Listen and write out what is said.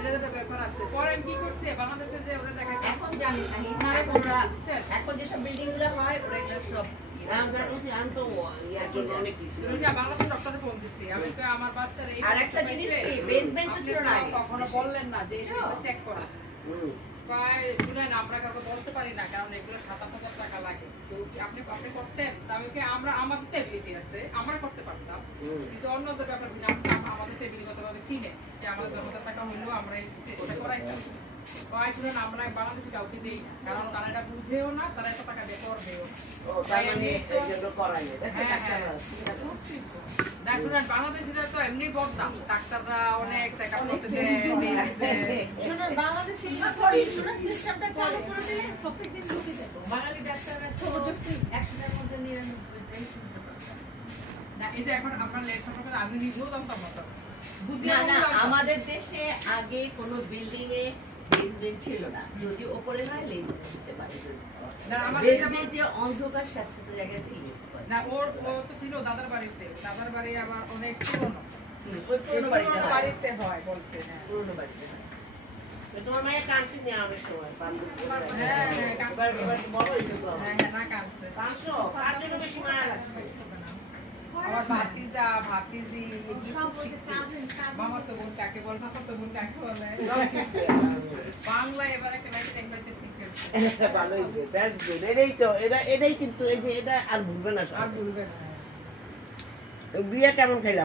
এটা তো ব্যাপার আছে পরে কি করছে বাংলাদেশে যে ওরা দেখা এখন জানি শাহিদ এখন যেসব বিল্ডিং গুলো হয় ওরা এগুলো সব বাংলাদেশ ডক্টরে ফোন দিচ্ছি আমি তো আমার বাচ্চার আর একটা জিনিস কি বেসমেন্ট তো ছিল না কখনো বললেন না যে এটা চেক করা শুনেন আমরা কাউকে বলতে পারি না কারণ এগুলো ৭,০০০ টাকা লাগে তো কি আপনি করতেন তাহলে কি আমরা আমাদের তো এবিলিটি আছে আমরা করতে পারতাম কিন্তু অন্যদের ব্যাপার ভিন্ন আমাদের তো এবিলিগতভাবে চিনে যে আমাদের ১০,০০০ টাকা হইলেও আমরা এটা করাইতাম শুনেন আমরা বাংলাদেশে কাউকে দিই না কারণ তারা এটা বুঝেও না তারা এত টাকা দিয়ে করবেও শুনেন বাংলাদেশিরা তো এমনি বদনাম ডাক্তাররা অনেক চেক আপ করতে দেয় শুনুন বাংলাদেশে সিস্টেমটা চালু করে দিলে প্রত্যেকদিন ঢুকে যাবে বাঙালি ডাক্তাররা তো ১০০টার মধ্যে ৯৯টাই শুনতে পারছেন না এই যে এখন আপনার লেট সম্পর্কে আমি নিজেও জানতাম না না আমাদের দেশে আগে কোনো বিল্ডিং এ বেসমেন্ট ছিল না যদি উপরে হয় লেজ দিতে পারে না আমাদের বেসমেন্টে অন্ধকার স্যাঁতসেঁতে জায়গায় ফিরে না ওর তো ছিল দাদার বাড়িতে দাদার বাড়ি আবার অনেক পুরনো পুরনো বাড়িতে হয় বলছে হ্যাঁ পুরনো বাড়িতে তোমার মায়ের কাঁদছে না অনেক সময় হ্যাঁ না কাঁদছে 500 তার জন্য বেশি মায়া লাগছে আমার ভাতিজা ভাতিজি মামা তো বোন কাকে বল মামা তো বোন কাকে বলে বাংলা এবার একটা ল্যাঙ্গুয়েজ ঠিক করছে ভালো হয়েছে দ্যাটস গুড এটাই কিন্তু এই যে এটা আর ভুলবে না আর ভুলবে না বিয়ে কেমন খাইলা